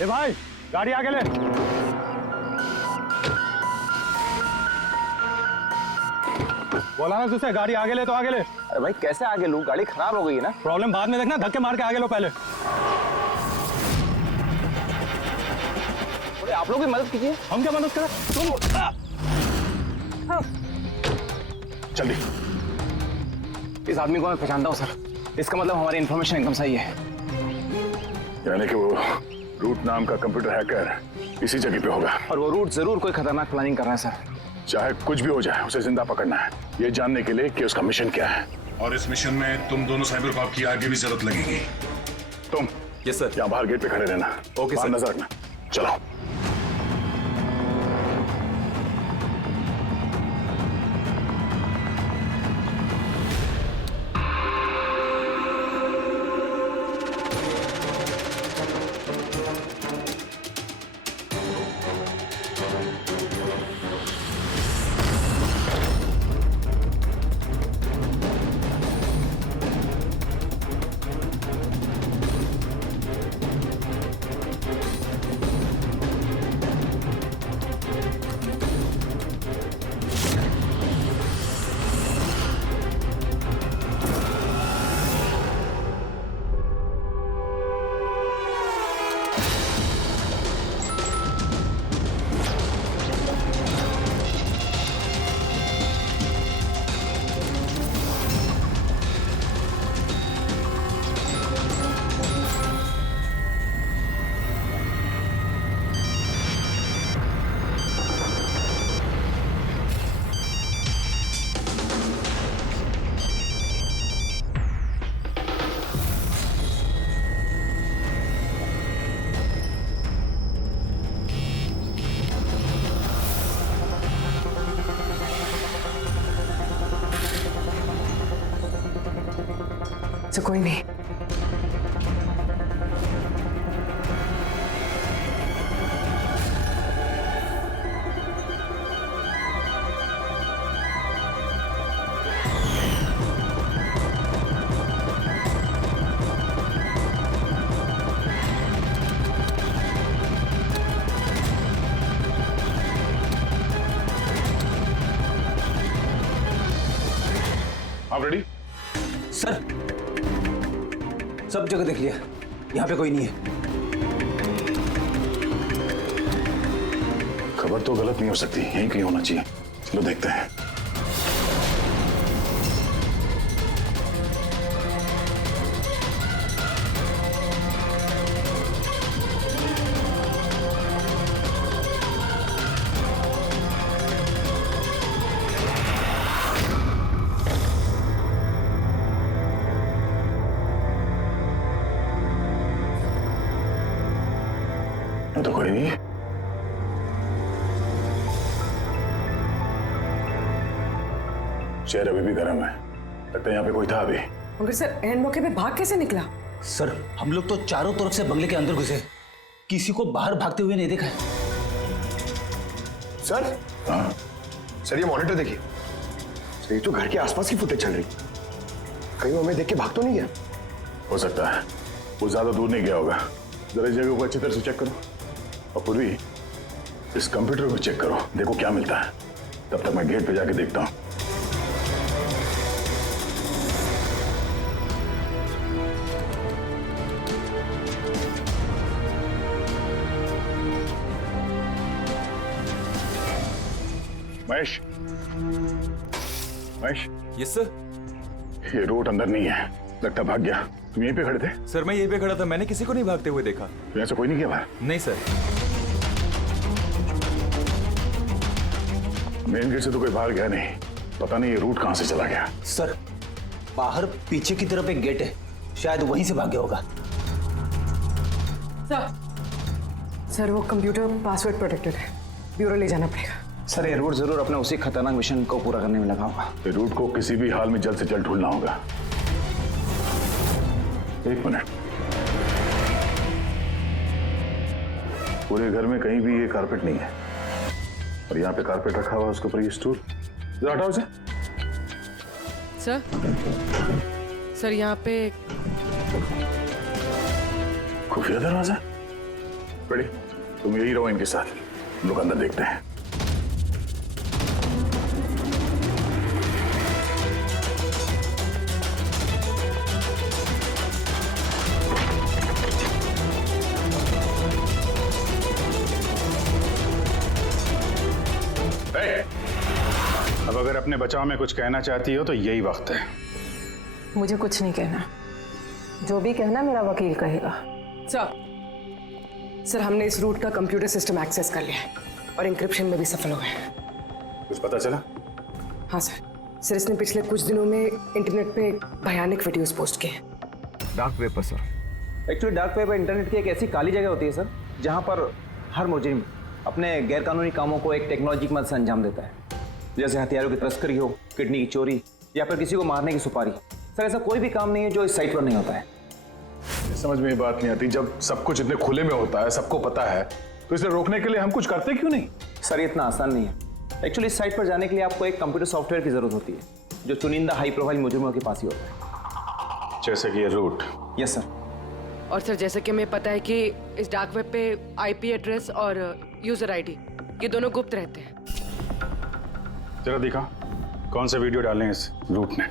ए भाई गाड़ी आगे ले। बोला ना तुझसे गाड़ी आगे ले तो आगे ले। अरे भाई कैसे आगे लूं, गाड़ी खराब हो गई है ना। प्रॉब्लम बाद में देखना, धक्के मार के आगे लो पहले। थोड़ी आप लोग भी मदद कीजिए। हम क्या मदद करें, तुम जल्दी। इस आदमी को मैं पहचानता हूँ सर, इसका मतलब हमारी इन्फॉर्मेशन एकदम सही है। यानी कि वो रूट नाम का कंप्यूटर हैकर इसी जगह पे होगा। और वो रूट जरूर कोई खतरनाक प्लानिंग कर रहा है सर। चाहे कुछ भी हो जाए उसे जिंदा पकड़ना है, ये जानने के लिए कि उसका मिशन क्या है। और इस मिशन में तुम दोनों साइबर कॉप की आगे भी जरूरत लगेगी। तुम यस सर। यहाँ बाहर गेट पे खड़े रहना। ओके बाहर सर। नजर रखना। चलो। तो कोई नहीं। आप रेडी? सर सब जगह देख लिया, यहाँ पे कोई नहीं है। खबर तो गलत नहीं हो सकती, यहीं कहीं होना चाहिए। चलो देखते हैं। तो कोई नहीं। शहर अभी भी गर्म है, लगता है यहाँ पे कोई था अभी। मगर सर एंड मौके पे भाग कैसे निकला? सर हम लोग तो चारों तरफ से बंगले के अंदर घुसे, किसी को बाहर भागते हुए नहीं देखा है। सर हाँ सर ये मॉनिटर देखिए, सर ये तो घर के आसपास की फुटेज चल रही, कहीं वो हमें देख के भाग तो नहीं गया? हो सकता है, वो ज्यादा दूर नहीं गया होगा। जरा इस जगह को अच्छी तरह से चेक करो, और पूर्वी इस कंप्यूटर को चेक करो, देखो क्या मिलता है। तब तक मैं गेट पे जाके देखता हूँ। Mahesh, Mahesh, yes sir. ये रोड अंदर नहीं है, लगता भाग गया। तुम यहीं पे खड़े थे? सर मैं यहीं पे खड़ा था, मैंने किसी को नहीं भागते हुए देखा। तो ऐसा कोई नहीं किया बाहर? नहीं सर। मेन गेट से तो कोई बाहर गया नहीं, पता नहीं ये रूट कहां से चला गया। सर बाहर पीछे की तरफ एक गेट है, शायद वहीं से भाग गया होगा। सर वो कंप्यूटर पासवर्ड प्रोटेक्टेड है, ब्यूरो ले जाना पड़ेगा। सर ये रूट जरूर अपने उसी खतरनाक मिशन को पूरा करने में लगा होगा। ये रूट को किसी भी हाल में जल्द से जल्द ढूंढना होगा। एक मिनट, पूरे घर में कहीं भी ये कारपेट नहीं है, और यहाँ पे कारपेट रखा हुआ है, उसके ऊपर ये स्टूल। जरा हटाओ इसे। सर यहाँ पे खुफिया दरवाजा, बड़ी तुम यही रहो इनके साथ, हम लोग अंदर देखते हैं। अब अगर अपने बचाव में कुछ कहना चाहती हो तो यही वक्त है। मुझे कुछ नहीं कहना, जो भी कहना मेरा वकील कहेगा। सर हमने इस रूट का कंप्यूटर सिस्टम एक्सेस कर लिया है और इंक्रिप्शन में भी सफल हो गए हैं। कुछ पता चला? हाँ सर इसने पिछले कुछ दिनों में इंटरनेट पे भयानक वीडियोस पोस्ट किए हैं। डार्क वेब पर sir. Actually dark web internet की एक ऐसी काली जगह होती है सर, जहाँ पर हर मुजरिम अपने गैरकानूनी कामों को एक टेक्नोलॉजी की मदद से अंजाम देता है, जैसे हथियारों की तस्करी हो, किडनी की चोरी या फिर किसी को मारने की सुपारी। सर ऐसा कोई भी काम नहीं है जो इस साइट पर नहीं होता है। समझ में ये बात नहीं आती, जब सब कुछ इतने खुले में होता है, सबको पता है, तो इसे रोकने के लिए हम कुछ करते क्यों नहीं? सर ये इतना आसान नहीं है। एक्चुअली इस साइट पर जाने के लिए आपको एक कंप्यूटर सॉफ्टवेयर की जरूरत होती है, जो चुनिंदा हाई प्रोफाइल मुजरिमों के पास ही होता है। जैसे कि ये रूट। Yes sir. और सर जैसे कि हमें पता है कि इस डार्क वेब पे IP एड्रेस और यूजर ID ये दोनों गुप्त रहते हैं। जरा दिखा कौन से वीडियो डाले हैं इस रूट ने।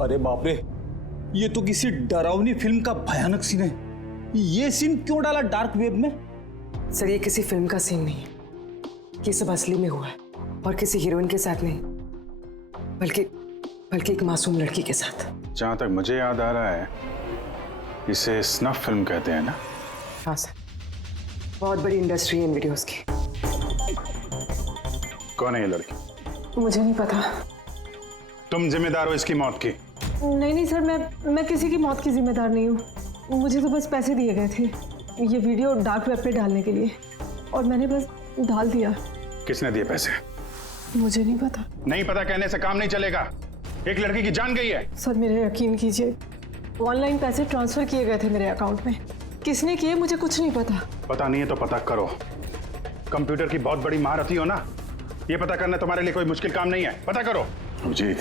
अरे बाप रे, ये तो किसी डरावनी फिल्म का भयानक सीन है। ये सीन क्यों डाला डार्क वेब में? सर ये किसी फिल्म का सीन नहीं है, ये सब असली में हुआ है और किसी हीरोइन के साथ नहीं, बल्कि एक मासूम लड़की के साथ। जहां तक मुझे याद आ रहा है इसे स्नफ फिल्म कहते हैं ना? हाँ सर, बहुत बड़ी इंडस्ट्री है इन वीडियोस की। कौन है ये लड़की? मुझे नहीं पता। तुम जिम्मेदार हो इसकी मौत की? नहीं सर, मैं किसी की मौत की जिम्मेदार नहीं हूँ। मुझे तो बस पैसे दिए गए थे ये वीडियो डार्क वेब पे डालने के लिए, और मैंने बस डाल दिया। किसने दिए पैसे? मुझे नहीं पता। नहीं पता कहने से काम नहीं चलेगा। एक लड़की की जान गई है। सर मेरे यकीन कीजिए, ऑनलाइन पैसे ट्रांसफर किए गए थे मेरे अकाउंट में। किसने किए मुझे कुछ नहीं पता। पता नहीं है तो पता करो। कंप्यूटर की बहुत बड़ी महारथी हो ना, ये पता करना तुम्हारे लिए कोई मुश्किल काम नहीं है। पता करो। अभिजीत,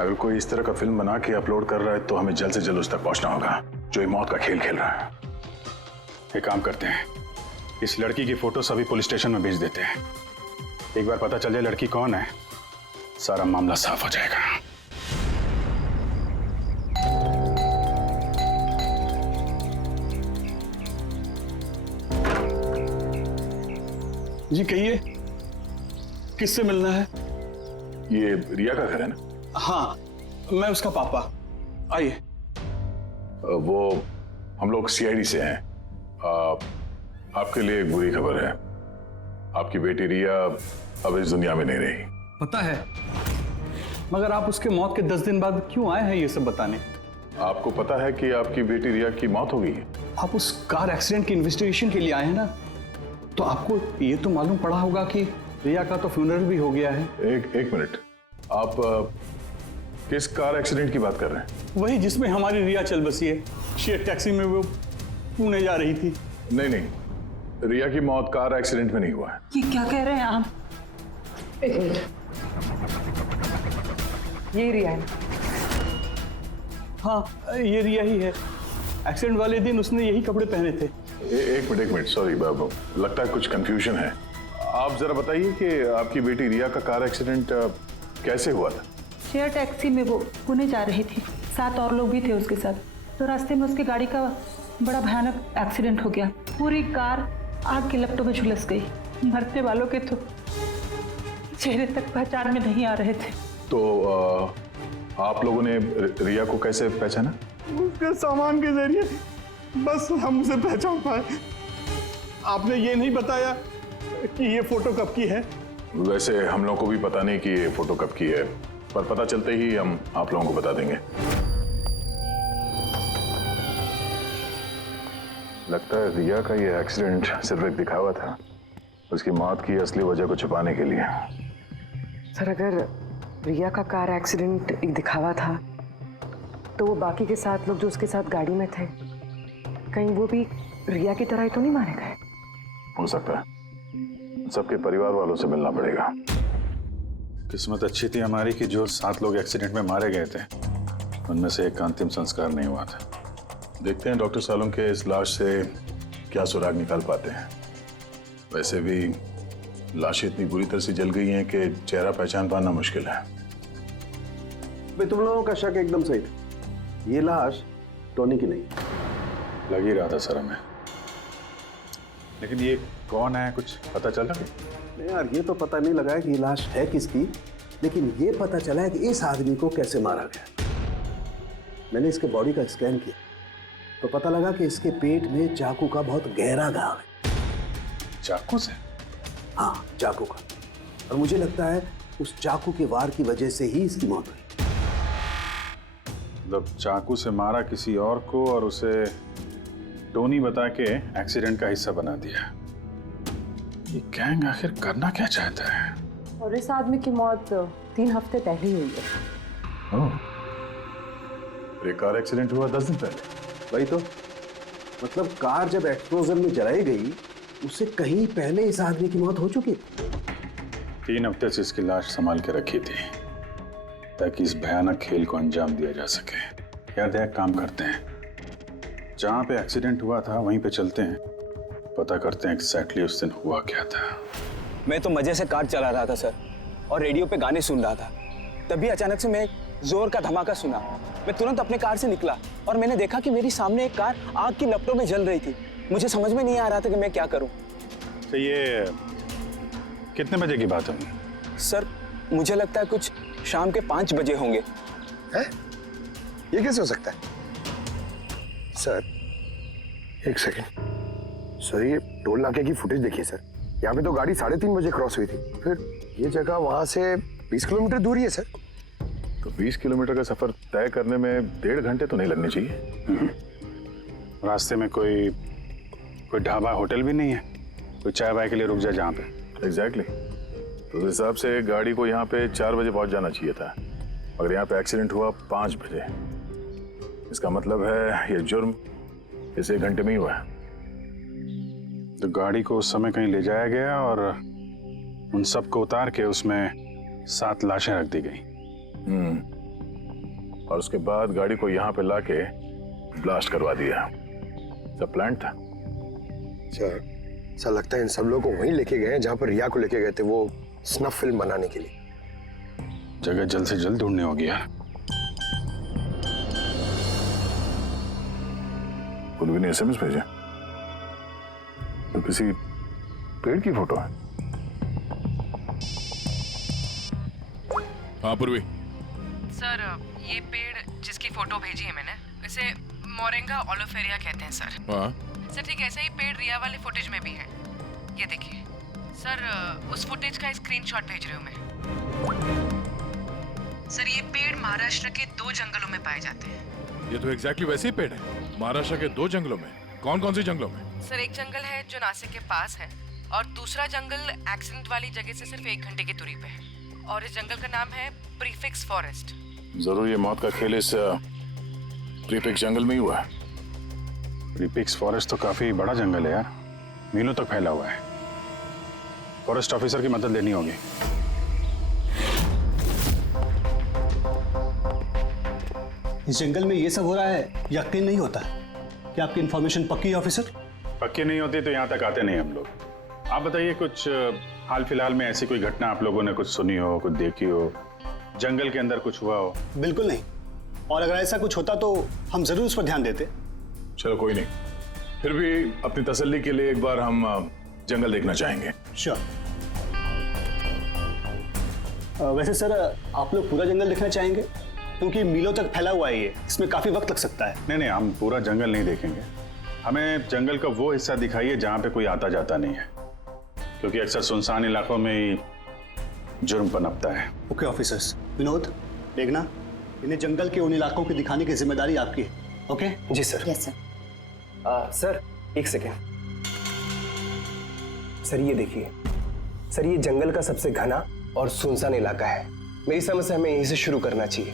अगर कोई इस तरह का फिल्म बना के अपलोड कर रहा है तो हमें जल्द से जल्द उस तक पहुंचना होगा जो ये मौत का खेल खेल रहा है। एक काम करते हैं, इस लड़की की फोटो सभी पुलिस स्टेशन में भेज देते हैं। एक बार पता चल जाए लड़की कौन है, सारा मामला साफ हो जाएगा। जी कहिए, किससे मिलना है? ये रिया का घर है ना? हाँ, मैं उसका पापा। आइए। वो हम लोग सीआईडी से हैं। आपके लिए एक बुरी खबर है। आपकी बेटी रिया अब इस दुनिया में नहीं रही। पता है, मगर आप उसके मौत के 10 दिन बाद क्यों आए हैं ये सब बताने? आपको पता है कि आपकी बेटी रिया की मौत हो गई है? आप उस कार एक्सीडेंट की इन्वेस्टिगेशन के लिए आए हैं ना, तो आपको ये तो मालूम पड़ा होगा कि रिया का तो फ्यूनरल भी हो गया है। एक मिनट, आप किस कार एक्सीडेंट की बात कर रहे हैं? वही जिसमें हमारी रिया चल बसी है। शेयर टैक्सी में वो पुणे जा रही थी। नहीं, रिया की मौत कार एक्सीडेंट में नहीं हुआ है। ये क्या कह रहे हैं आप? एक मिनट, ये रिया है। हाँ, ये रिया ही है। एक्सीडेंट वाले दिन उसने यही कपड़े पहने थे। एक मिनट, सॉरी बाबू, लगता है कुछ कंफ्यूजन है। आप जरा बताइए कि आपकी बेटी रिया का कार एक्सीडेंट कैसे हुआ था? शेयर टैक्सी में वो पुणे जा रही थी, 7 और लोग भी थे उसके साथ। तो रास्ते में उसकी गाड़ी का बड़ा भयानक एक्सीडेंट हो गया। पूरी कार आग की लपटों में झुलस गई। मरने वालों के तो चेहरे तक पहचान में नहीं आ रहे थे। तो आप लोगों ने रिया को कैसे पहचाना? उसके सामान के जरिए बस हम उसे पहचान पाए। आपने ये नहीं बताया कि ये फोटो कब की है? वैसे हम लोगों को भी पता नहीं कि ये फोटो कब की है, पर पता चलते ही हम आप लोगों को बता देंगे। लगता है रिया का ये एक्सीडेंट सिर्फ एक दिखावा था, उसकी मौत की असली वजह को छुपाने के लिए। सर, अगर रिया का कार एक्सीडेंट एक दिखावा था, तो वो बाकी के 7 लोग जो उसके साथ गाड़ी में थे, कहीं वो भी रिया की तरह ही तो नहीं मारे गए? हो सकता है। सबके परिवार वालों से मिलना पड़ेगा। किस्मत अच्छी थी हमारी कि जो 7 लोग एक्सीडेंट में मारे गए थे, उनमें से एक का अंतिम संस्कार नहीं हुआ था। देखते हैं डॉक्टर सालुंके इस लाश से क्या सुराग निकाल पाते हैं। वैसे भी लाशें इतनी बुरी तरह से जल गई हैं कि चेहरा पहचान पाना मुश्किल है। भाई तुम लोगों का शक एकदम सही था। ये लाश टोनी की नहीं। लग ही रहा था सर हमें, लेकिन ये कौन है कुछ पता चला? नहीं यार, ये तो पता नहीं लगा है कि ये लाश है किसकी, लेकिन ये पता चला है कि इस आदमी को कैसे मारा गया। मैंने इसके बॉडी का स्कैन किया तो पता लगा कि इसके पेट में चाकू का बहुत गहरा घाव है। चाकू से? हाँ, चाकू का। और मुझे लगता है उस चाकू के वार की वजह से ही इसकी मौत हुई। मतलब चाकू से मारा किसी और को और उसे टोनी बता के एक्सीडेंट का हिस्सा बना दिया। ये गैंग आखिर करना क्या चाहता है? और इस आदमी की मौत 3 हफ्ते पहले ही हुई है। ये कार एक्सीडेंट हुआ 10 दिन पहले। वही तो, मतलब कार जब एक्सप्लोजन में जलाई गई उससे कहीं पहले इस आदमी की मौत हो चुकी थी। 3 हफ्ते से इसकी लाश संभाल के रखी थी ताकि इस भयानक खेल को अंजाम दिया जा सके। यार देख, काम करते हैं, जहां पे एक्सीडेंट हुआ था वहीं पे चलते हैं, पता करते हैं एग्जैक्टली उस दिन हुआ क्या था। मैं तो मजे से कार चला रहा था सर, और रेडियो पे गाने सुन रहा था। तभी अचानक से मैं एक जोर का धमाका सुना। मैं तुरंत अपने कार से निकला और मैंने देखा कि मेरी सामने एक कार आग की लपटों में जल रही थी। मुझे समझ में नहीं आ रहा था कि मैं क्या करूं। तो ये कितने बजे की बात है? सर, मुझे लगता है कुछ शाम के 5 बजे होंगे। है? ये कैसे हो सकता है? सर, एक सेकंड। सर, ये टोल नाके की फुटेज देखिए सर। यहाँ पे तो गाड़ी 3:30 बजे क्रॉस हुई थी। फिर ये जगह वहां से 20 किलोमीटर दूर ही है सर। तो 20 किलोमीटर का सफर तय करने में 1.5 घंटे तो नहीं लगने चाहिए। रास्ते में कोई ढाबा होटल भी नहीं है, कोई चाय वाय के लिए रुक जाए जहाँ पे। एग्जैक्टली। तो उस हिसाब से गाड़ी को यहाँ पे 4 बजे पहुँच जाना चाहिए था, मगर यहाँ पे एक्सीडेंट हुआ 5 बजे। इसका मतलब है ये जुर्म इस 1 घंटे में ही हुआ है। तो गाड़ी को उस समय कहीं ले जाया गया और उन सबको उतार के उसमें 7 लाशें रख दी गई। और उसके बाद गाड़ी को यहाँ पे लाके ब्लास्ट करवा दिया। सब प्लान था। सर, ऐसा लगता है इन सब लोगों को वहीं लेके गए हैं जहां पर रिया को लेके गए थे, वो स्नफ फिल्म बनाने के लिए। जगह जल्द से जल्द ढूंढनी होगी यार। पुलवी ने SMS भेजा तो किसी पेड़ की फोटो है। हाँ पूर्वी। सर ये पेड़ जिसकी फोटो भेजी है मैंने, इसे मोरिंगा ओलिफेरिया कहते हैं सर। हाँ सर ठीक ऐसा ही पेड़ रिया वाले फुटेज में भी है। ये देखिए सर, उस फुटेज का स्क्रीनशॉट भेज रही हूँ मैं। सर ये पेड़ महाराष्ट्र के 2 जंगलों में पाए जाते हैं। ये तो एग्जैक्टली वैसे ही पेड़ है, महाराष्ट्र के 2 जंगलों में। कौन कौन से जंगलों में? सर एक जंगल है जो नासिक के पास है, और दूसरा जंगल एक्सीडेंट वाली जगह से सिर्फ 1 घंटे की दूरी पे है, और इस जंगल का नाम है प्रीफिक्स फॉरेस्ट। जरूर ये मौत का खेल इस प्रीफिक्स जंगल में ही हुआ है। प्रीफिक्स फॉरेस्ट तो काफी बड़ा जंगल है यार, मीलों तक फैला हुआ है। फॉरेस्ट ऑफिसर की मदद लेनी होगी। इस जंगल में ये सब हो रहा है, यकीन नहीं होता है। क्या आपकी इंफॉर्मेशन पक्की है ऑफिसर? पक्की नहीं होती तो यहाँ तक आते नहीं हम लोग। आप बताइए, कुछ हाल फिलहाल में ऐसी कोई घटना आप लोगों ने कुछ सुनी हो, कुछ देखी हो, जंगल के अंदर कुछ हुआ हो? बिल्कुल नहीं, और अगर ऐसा कुछ होता तो हम जरूर उस पर ध्यान देते। चलो कोई नहीं, फिर भी अपनी तसल्ली के लिए एक बार हम जंगल देखना चाहेंगे। श्योर। वैसे सर आप लोग पूरा जंगल देखना चाहेंगे? क्योंकि मीलों तक फैला हुआ है ये, इसमें काफी वक्त लग सकता है। नहीं, हम पूरा जंगल नहीं देखेंगे। हमें जंगल का वो हिस्सा दिखाइए जहाँ पे कोई आता जाता नहीं है, क्योंकि अक्सर सुनसान इलाकों में ही जुर्म पनपता है। Okay officers. विनोद, देखना, इन्हें जंगल के उन इलाकों की दिखाने की जिम्मेदारी आपकी है। ओके? जी सर। Yes sir. सर एक सेकेंड। सर ये देखिए, सर ये जंगल का सबसे घना और सुनसान इलाका है। मेरी समझ से हमें यहीं से शुरू करना चाहिए।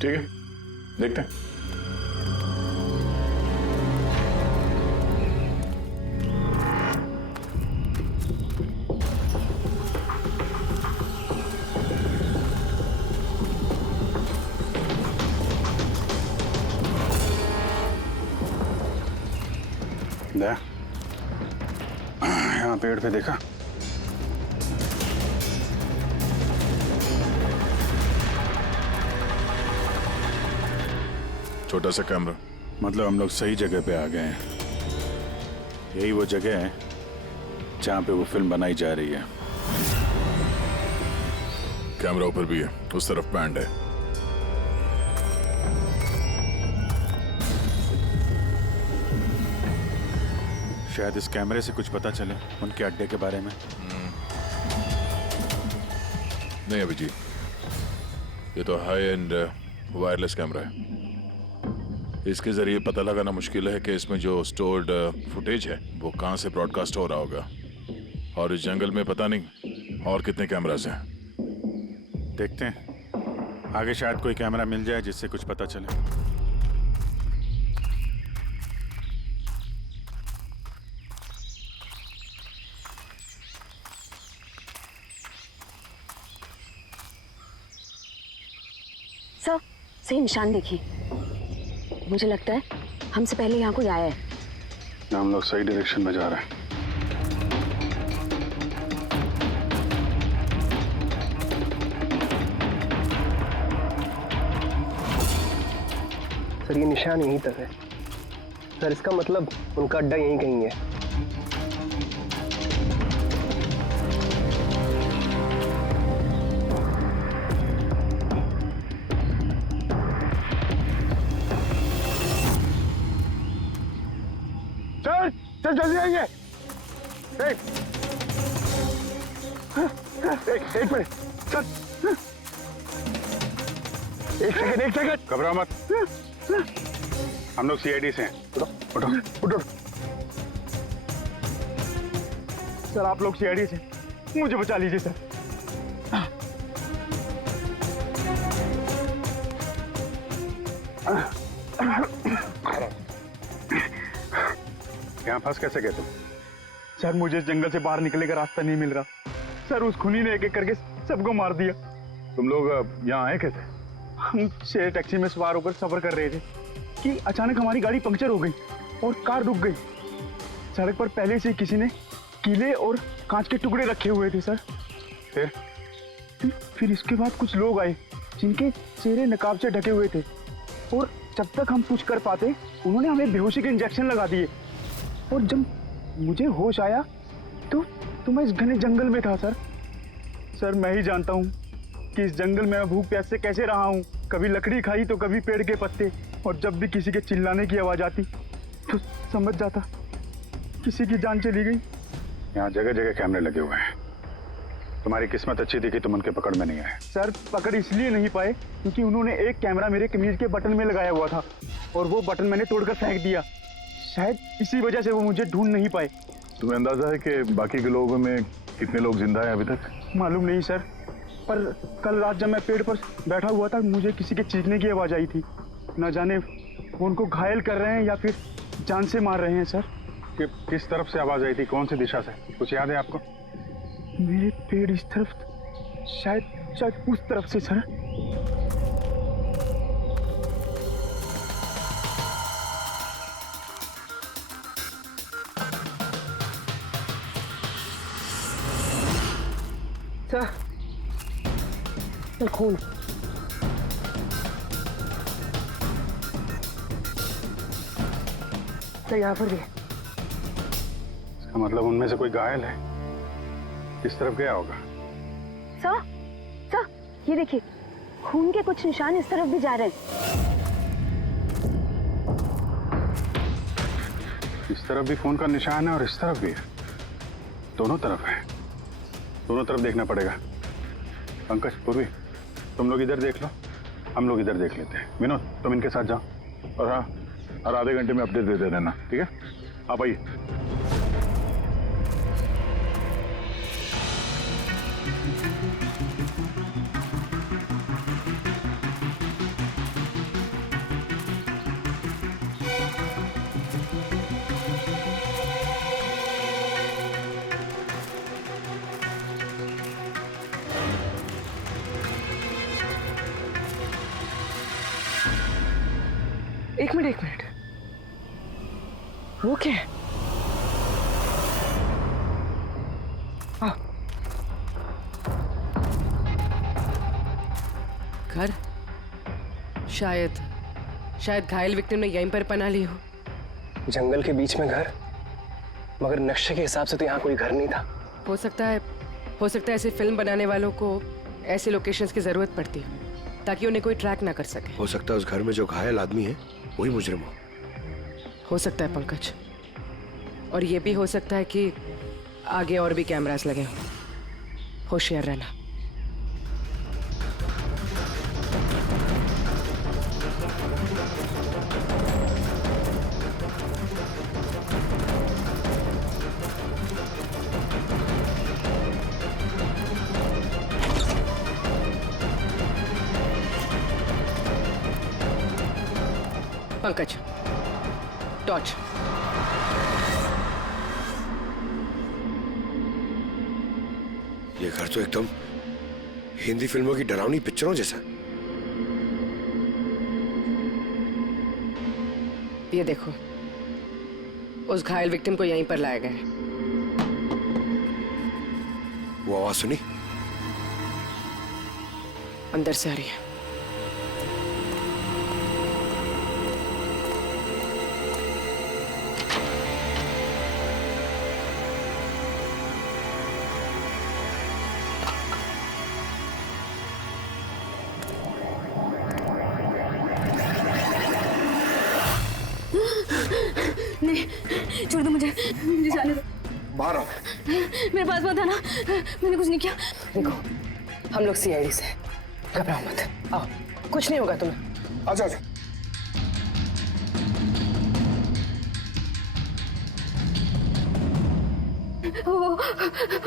ठीक है, देखते हैं। यहाँ पेड़ पे देखा? छोटा सा कैमरा। मतलब हम लोग सही जगह पे आ गए हैं। यही वो जगह है जहाँ पे वो फिल्म बनाई जा रही है। कैमरा ऊपर भी है, उस तरफ बैंड है। शायद इस कैमरे से कुछ पता चले उनके अड्डे के बारे में। नहीं अभिजीत, ये तो हाई एंड वायरलेस कैमरा है। इसके जरिए पता लगाना मुश्किल है कि इसमें जो स्टोर्ड फुटेज है वो कहाँ से ब्रॉडकास्ट हो रहा होगा, और इस जंगल में पता नहीं और कितने कैमरास हैं। देखते हैं, आगे शायद कोई कैमरा मिल जाए जिससे कुछ पता चले। सर, सही निशान देखिए। मुझे लगता है हमसे पहले यहाँ कोई आया है। हम लोग सही डायरेक्शन में जा रहे हैं। सर ये निशान यहीं तक है। सर इसका मतलब उनका अड्डा यहीं कहीं है। चल जल्दी आइए। एक मिनट सर, एक सेकंड। घबराओ मत, हम लोग सीआईडी से हैं। उठो। सर आप लोग सीआईडी से, मुझे बचा लीजिए सर। यहाँ फंस कैसे गए तुम? सर मुझे इस जंगल से बाहर निकलने का रास्ता नहीं मिल रहा। सर उस खूनी ने एक एक करके सबको मार दिया। तुम लोग यहाँ आए कैसे? हम शेयर टैक्सी में सवार होकर सफर कर रहे थे कि अचानक हमारी गाड़ी पंक्चर हो गई और कार रुक गई। सड़क पर पहले से किसी ने कीले और कांच के टुकड़े रखे हुए थे सर। फिर इसके बाद कुछ लोग आए जिनके चेहरे नकाब से ढके हुए थे, और जब तक हम कुछ कर पाते उन्होंने हमें बेहोशी के इंजेक्शन लगा दिए। और जब मुझे होश आया तो मैं इस घने जंगल में था सर। सर मैं ही जानता हूँ कि इस जंगल में मैं भूख प्यास से कैसे रहा हूँ। कभी लकड़ी खाई तो कभी पेड़ के पत्ते, और जब भी किसी के चिल्लाने की आवाज आती तो समझ जाता किसी की जान चली गई। यहाँ जगह जगह कैमरे लगे हुए हैं। तुम्हारी किस्मत अच्छी थी कि तुम उनके पकड़ में नहीं आए। सर पकड़ इसलिए नहीं पाए क्योंकि उन्होंने एक कैमरा मेरे कमीज के बटन में लगाया हुआ था और वो बटन मैंने तोड़कर फेंक दिया। शायद इसी वजह से वो मुझे ढूंढ नहीं पाए। तुम्हें अंदाजा है कि बाकी के लोगों में कितने लोग जिंदा हैं अभी तक? मालूम नहीं सर, पर कल रात जब मैं पेड़ पर बैठा हुआ था मुझे किसी के चीखने की आवाज आई थी। न जाने वो उनको घायल कर रहे हैं या फिर जान से मार रहे हैं सर। किस तरफ से आवाज आई थी, कौन सी दिशा से, कुछ याद है आपको? मेरे पेड़ इस तरफ, शायद उस तरफ से सर। सर खून। तो यहाँ पर भी है। इसका मतलब उनमें से कोई घायल है। किस तरफ गया होगा? सर ये देखिए, खून के कुछ निशान इस तरफ भी जा रहे हैं। इस तरफ भी खून का निशान है और इस तरफ भी है। दोनों तरफ है। दोनों तरफ देखना पड़ेगा। पंकज, पूर्वी, तुम लोग इधर देख लो, हम लोग इधर देख लेते हैं। विनोद, तुम इनके साथ जाओ और हाँ, हर आधे घंटे में अपडेट दे देना, ठीक है? आप आइए। एक मिनट, वो क्या है? घर? शायद घायल विक्टिम ने यहीं पर पनाह ली हो। जंगल के बीच में घर, मगर नक्शे के हिसाब से तो यहाँ कोई घर नहीं था। हो सकता है ऐसे फिल्म बनाने वालों को ऐसे लोकेशंस की जरूरत पड़ती है ताकि उन्हें कोई ट्रैक ना कर सके। हो सकता है उस घर में जो घायल आदमी है वही मुजरिम हो सकता है पंकज, और ये भी हो सकता है कि आगे और भी कैमरास लगे हों। होशियार रहना। पंकज, टॉर्च। ये घर तो एकदम हिंदी फिल्मों की डरावनी पिक्चरों जैसा। ये देखो, उस घायल विक्टिम को यहीं पर लाया गया है। वो आवाज सुनी? अंदर से आ रही है। नहीं, छोड़ दो, मुझे जाने दो। बाहर आओ। मेरे पास मत आना, मैंने कुछ नहीं किया। देखो, हम लोग CID से, घबराओ मत। आओ, कुछ नहीं होगा तुम्हें। आजा आजा।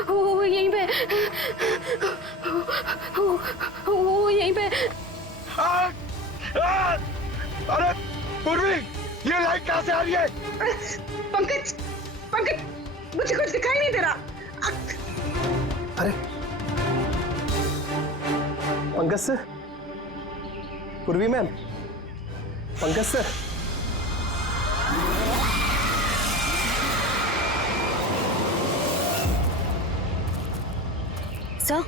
वो यहीं पे, वो यहीं पे। अरे पूर्वी, ये लाइट कहाँ से आ रही है? पंकज, मुझे कुछ दिखाई नहीं दे रहा। अरे पंकज सर, पूर्वी मैम, पंकज सर। सर,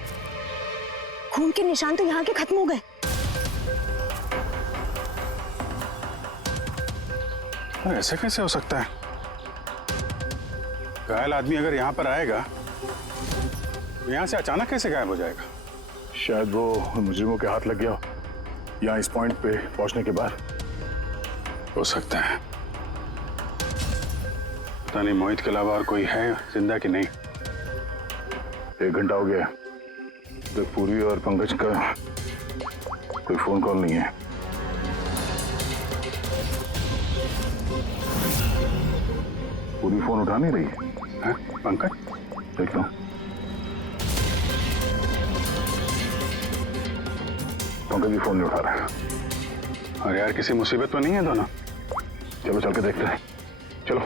खून के निशान तो यहाँ के खत्म हो गए। ऐसे कैसे हो सकता है? घायल आदमी अगर यहाँ पर आएगा तो यहाँ से अचानक कैसे गायब हो जाएगा? शायद वो मुजरिमों के हाथ लग गया हो, यहाँ इस पॉइंट पे पहुंचने के बाद। हो सकता है। पता नहीं मोहित के अलावा और कोई है जिंदा कि नहीं। 1 घंटा हो गया तो पूर्वी और पंकज का कोई फोन कॉल नहीं है। पूरी फोन उठा नहीं रही है। पंकज, देखता हूँ। पंकज भी फोन नहीं उठा रहा है। और यार किसी मुसीबत तो नहीं है दोनों? चलो चल के देखते हैं। चलो।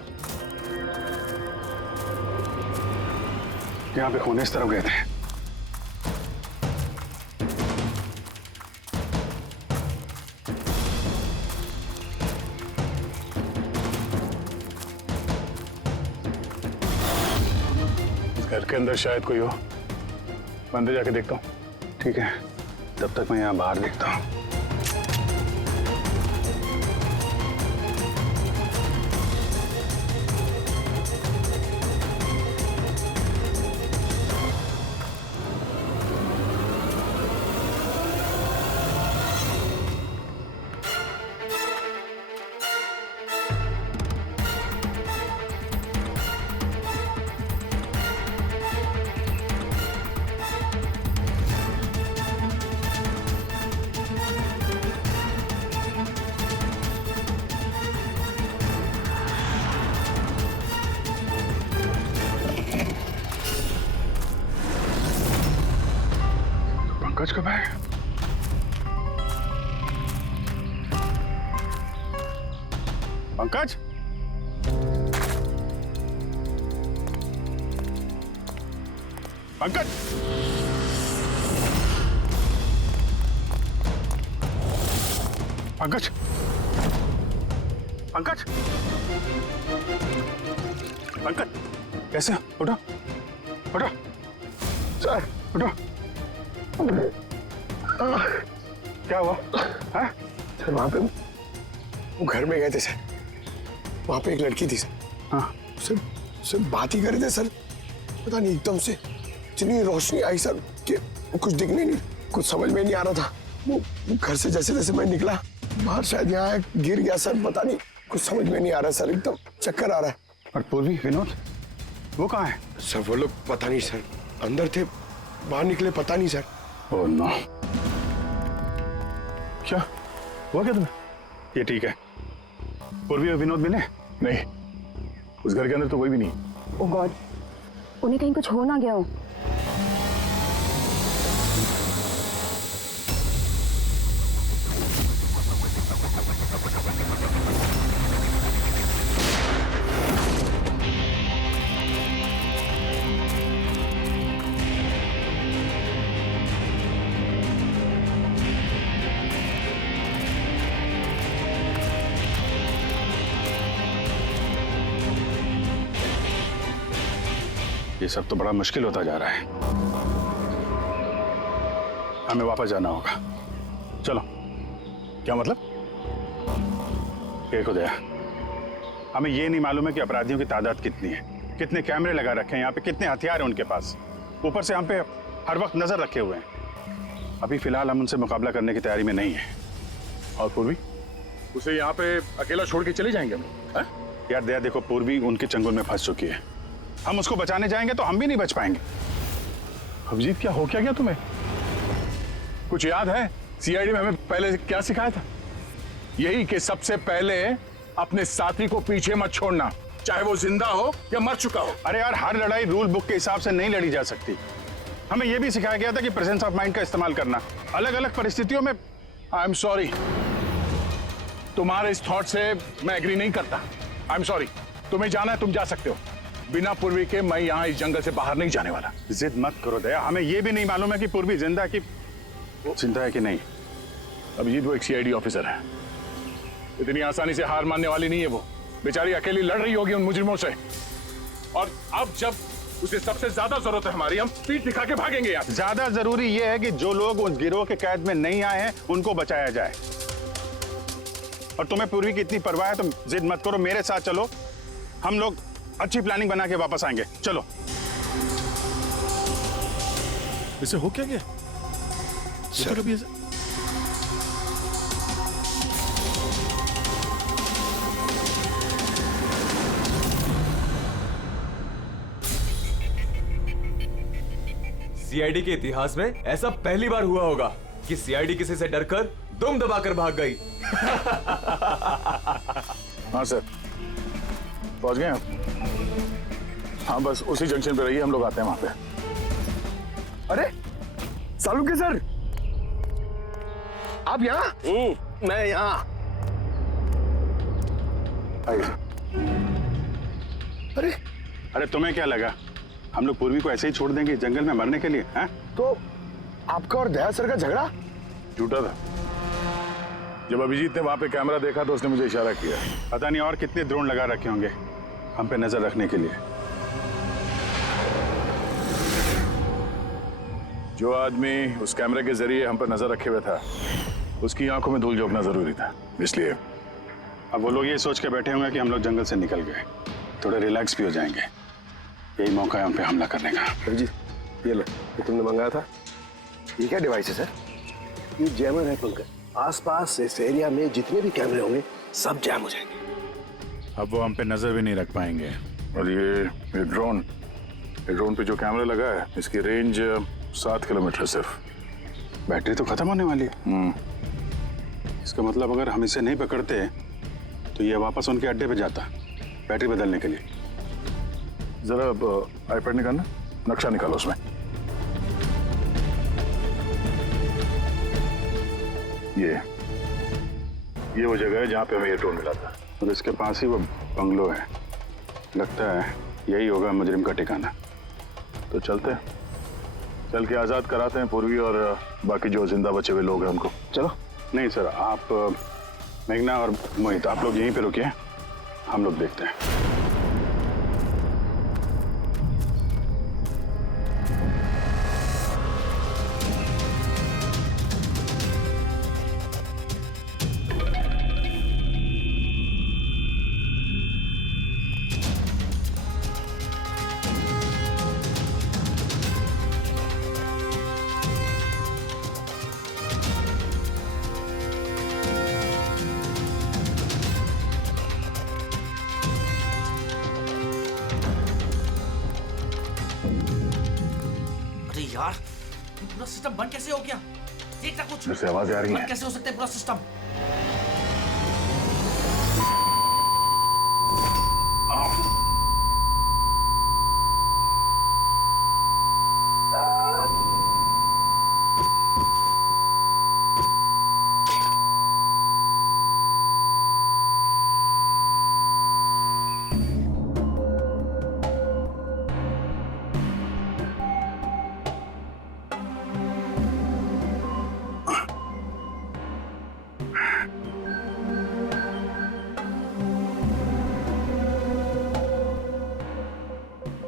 यहाँ पे खून इस तरफ गए थे। घर के अंदर शायद कोई हो। मैं अंदर जाके देखता हूँ। ठीक है, तब तक मैं यहाँ बाहर देखता हूँ। पंकज कब है? पंकज, पंकज, पंकज, पंकज, पंकज, कैसे? उठो, उठो, सर उठो। क्या हुआ? हाँ? सर वहाँ पे वो घर में गए थे सर। वहाँ पे एक लड़की थी सर। हाँ। सर बात ही कर रहे थे सर। पता नहीं एकदम से इतनी रोशनी आई सर कि कुछ दिखने नहीं, कुछ समझ में नहीं आ रहा था। वो घर से जैसे जैसे मैं निकला बाहर, शायद यहाँ गिर गया सर। पता नहीं, कुछ समझ में नहीं आ रहा सर, एकदम चक्कर आ रहा है। और पूर्वी, विनोद, वो कहाँ है? सर वो लोग पता नहीं सर, अंदर थे, बाहर निकले पता नहीं सर। Oh no. क्या हुआ क्या तुम्हें? ये ठीक है। पूर्वी और विनोद मिले? नहीं, उस घर के अंदर तो कोई भी नहीं। ओह गॉड, उन्हें कहीं कुछ हो ना गया हो। ये सब तो बड़ा मुश्किल होता जा रहा है। हमें वापस जाना होगा। चलो। क्या मतलब? देखो दया, हमें ये नहीं मालूम है कि अपराधियों की तादाद कितनी है, कितने कैमरे लगा रखे हैं यहाँ पे, कितने हथियार हैं उनके पास। ऊपर से हम पे हर वक्त नजर रखे हुए हैं। अभी फिलहाल हम उनसे मुकाबला करने की तैयारी में नहीं है। और पूर्वी, उसे यहाँ पे अकेला छोड़ के चले जाएंगे हम? यार दया देखो, पूर्वी उनके चंगुल में फंस चुकी है। हम उसको बचाने जाएंगे तो हम भी नहीं बच पाएंगे। अभिजीत, क्या हो क्या गया तुम्हें? कुछ याद है सीआईडी में हमें पहले क्या सिखाया था? यही कि सबसे पहले अपने साथी को पीछे मत छोड़ना, चाहे वो जिंदा हो या मर चुका हो। अरे यार, हर लड़ाई रूल बुक के हिसाब से नहीं लड़ी जा सकती। हमें यह भी सिखाया गया था कि प्रेजेंस ऑफ माइंड का इस्तेमाल करना, अलग अलग परिस्थितियों में। आई एम सॉरी, तुम्हारे इस थॉट से मैं एग्री नहीं करता। I am sorry. तुम्हें जाना है, तुम जा सकते हो। बिना पूर्वी के मैं यहाँ इस जंगल से बाहर नहीं जाने वाला। जिद मत करो दया, हमें यह भी नहीं मालूम है कि पूर्वी जिंदा है कि नहीं। अभिजीत, वो एक सीआईडी ऑफिसर है, इतनी आसानी से हार मानने वाली नहीं है। वो बेचारी अकेली लड़ रही होगी उन मुजरिमों से, और अब जब उसे सबसे ज्यादा जरूरत है हमारी, हम पीठ दिखा के भागेंगे यहाँ। ज्यादा जरूरी यह है कि जो लोग उस गिरोह के कैद में नहीं आए हैं उनको बचाया जाए। और तुम्हें पूर्वी की इतनी परवाह है, तुम जिद मत करो, मेरे साथ चलो। हम लोग अच्छी प्लानिंग बना के वापस आएंगे। चलो। इसे हो क्या गया? सर अभी सीआईडी के इतिहास में ऐसा पहली बार हुआ होगा कि सीआईडी किसी से डरकर दुम दबाकर भाग गई। हाँ सर, पहुंच गए आप? हाँ बस उसी जंक्शन पे रहिए, हम लोग आते हैं वहां पे। अरे सालुंके सर, आप यहाँ? मैं यहाँ। आइए। अरे अरे तुम्हें क्या लगा हम लोग पूर्वी को ऐसे ही छोड़ देंगे जंगल में मरने के लिए? हैं? तो आपका और दया सर का झगड़ा झूठा था। जब अभिजीत ने वहां पे कैमरा देखा तो उसने मुझे इशारा किया। पता नहीं और कितने ड्रोन लगा रखे होंगे हम पे नजर रखने के लिए। जो आदमी उस कैमरे के जरिए हम पर नजर रखे हुए था उसकी आंखों में धूल झोंकना जरूरी था, इसलिए अब वो लोग ये सोच के बैठे होंगे कि हम लोग जंगल से निकल गए, थोड़े रिलैक्स भी हो जाएंगे। यही मौका है हम पे हमला करने का। अभिजीत ये लो, ये तुमने मंगाया था। ये क्या डिवाइस है सर? ये जैमर है पंकज। आसपास इस एरिया में जितने भी कैमरे होंगे सब जैम हो जाएंगे। अब वो हम पे नजर भी नहीं रख पाएंगे। और ये ड्रोन पे जो कैमरा लगा है इसकी रेंज 7 किलोमीटर है सिर्फ। बैटरी तो खत्म होने वाली है। इसका मतलब अगर हम इसे नहीं पकड़ते तो ये वापस उनके अड्डे पे जाता बैटरी बदलने के लिए। जरा आईपैड निकालना, नक्शा निकालो उसमें। ये वो जगह है जहाँ पे हमें ये ड्रोन मिला था और इसके पास ही वो बंगलो है। लगता है यही होगा मुजरिम का ठिकाना। तो चलते हैं, चल के आज़ाद कराते हैं पूर्वी और बाकी जो जिंदा बचे हुए लोग हैं उनको। चलो। नहीं सर, आप मेघना और मोहित आप लोग यहीं पे रुकिए, हम लोग देखते हैं। यार पूरा सिस्टम बंद कैसे हो गया? देखना कुछ। जैसे आवाजें आ रही हैं। कैसे हो सकता है पूरा सिस्टम?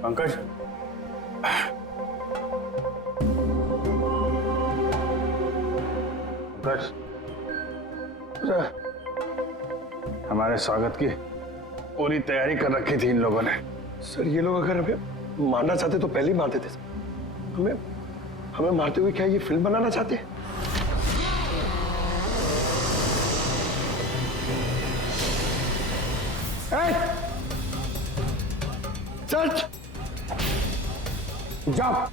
पंकज, पंकज, हमारे स्वागत की पूरी तैयारी कर रखी थी इन लोगों ने। सर ये लोग अगर हमें मारना चाहते तो पहले ही मारते थे। हमें मारते हुए क्या ये फिल्म बनाना चाहते हैं? सच जाओ।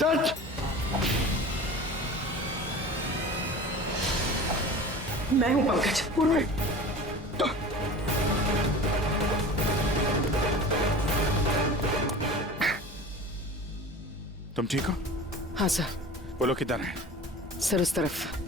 सच मैं हूं पंकज। पूर्वी तुम ठीक हो? हाँ सर। वो लोग किधर हैं? सर उस तरफ।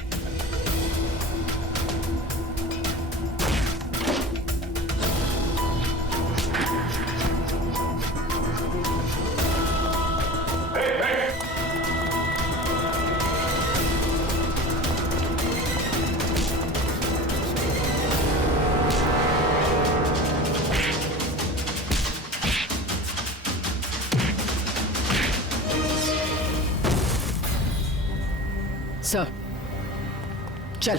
सर चल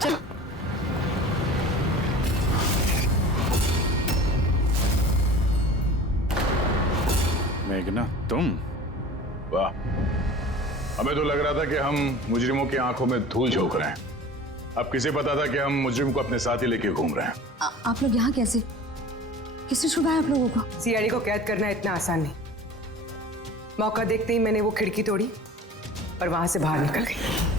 चल। मेघना, तुम? वाह, हमें तो लग रहा था कि हम मुजरिमों की आंखों में धूल झोंक रहे हैं। अब किसे पता था कि हम मुजरिम को अपने साथ ही लेके घूम रहे हैं। आप लोग यहाँ कैसे? किसने छुड़ाया आप लोगों को? सीआईडी को कैद करना इतना आसान नहीं। मौका देखते ही मैंने वो खिड़की तोड़ी और वहां से बाहर निकल गई।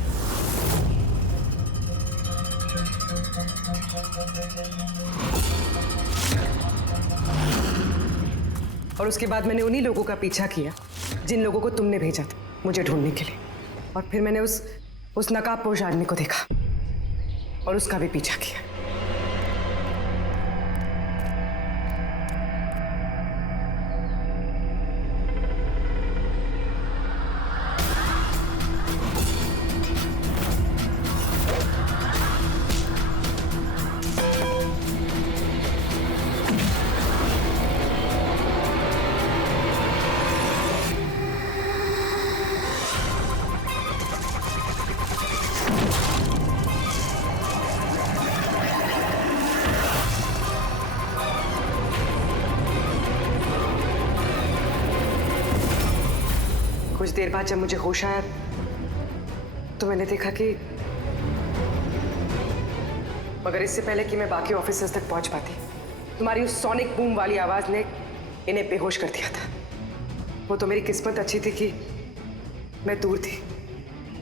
और उसके बाद मैंने उन्हीं लोगों का पीछा किया जिन लोगों को तुमने भेजा था मुझे ढूंढने के लिए। और फिर मैंने उस नकाबपोश आदमी को देखा और उसका भी पीछा किया। कुछ देर बाद जब मुझे होश आया तो मैंने देखा कि मगर इससे पहले कि मैं बाकी ऑफिसर्स तक पहुंच पाती, तुम्हारी उस सोनिक बूम वाली आवाज ने इन्हें बेहोश कर दिया था। वो तो मेरी किस्मत अच्छी थी कि मैं दूर थी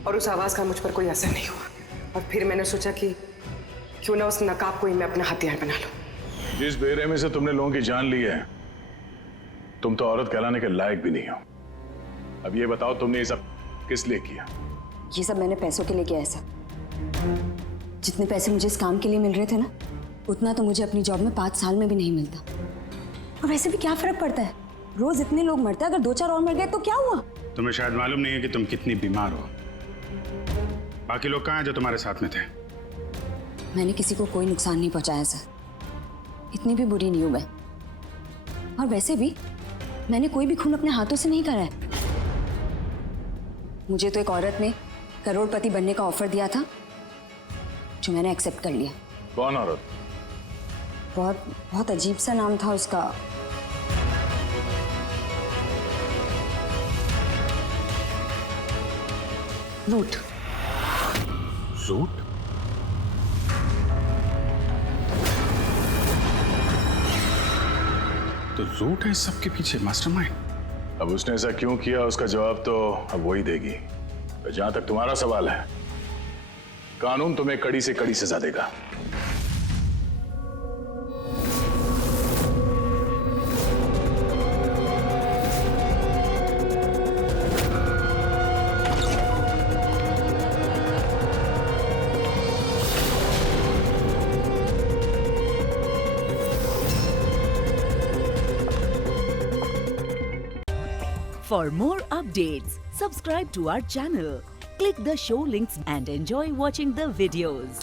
और उस आवाज का मुझ पर कोई असर नहीं हुआ। और फिर मैंने सोचा कि क्यों ना उस नकाब को ही मैं अपना हथियार बना लूं। जिस बेरहमी से तुमने लोगों की जान ली है, तुम तो औरत कहलाने के लायक भी नहीं हो। अब ये बताओ, तुमने ये सब किस लिए किया? ये सब मैंने पैसों के लिए किया है सर। जितने पैसे मुझे इस काम के लिए मिल रहे थे ना, उतना तो मुझे अपनी जॉब में 5 साल में भी नहीं मिलता। और वैसे भी क्या फर्क पड़ता है, रोज इतने लोग मरते हैं, अगर 2-4 और मर गए तो क्या हुआ? तुम्हें शायद मालूम नहीं है कि तुम कितनी बीमार हो। बाकी लोग कहाँ हैं जो तुम्हारे साथ में थे? मैंने किसी को कोई नुकसान नहीं पहुंचाया सर, इतनी भी बुरी नहीं हूं मैं। और वैसे भी मैंने कोई भी खून अपने हाथों से नहीं करा है। मुझे तो एक औरत ने करोड़पति बनने का ऑफर दिया था जो मैंने एक्सेप्ट कर लिया। कौन औरत? बहुत अजीब सा नाम था उसका। रूट। रूट? तो रूट है इस सब के पीछे मास्टरमाइंड। अब उसने ऐसा क्यों किया, उसका जवाब तो अब वही देगी। जहां तक तुम्हारा सवाल है, कानून तुम्हें कड़ी से कड़ी सजा देगा। For more updates, subscribe to our channel, click the show links and enjoy watching the videos.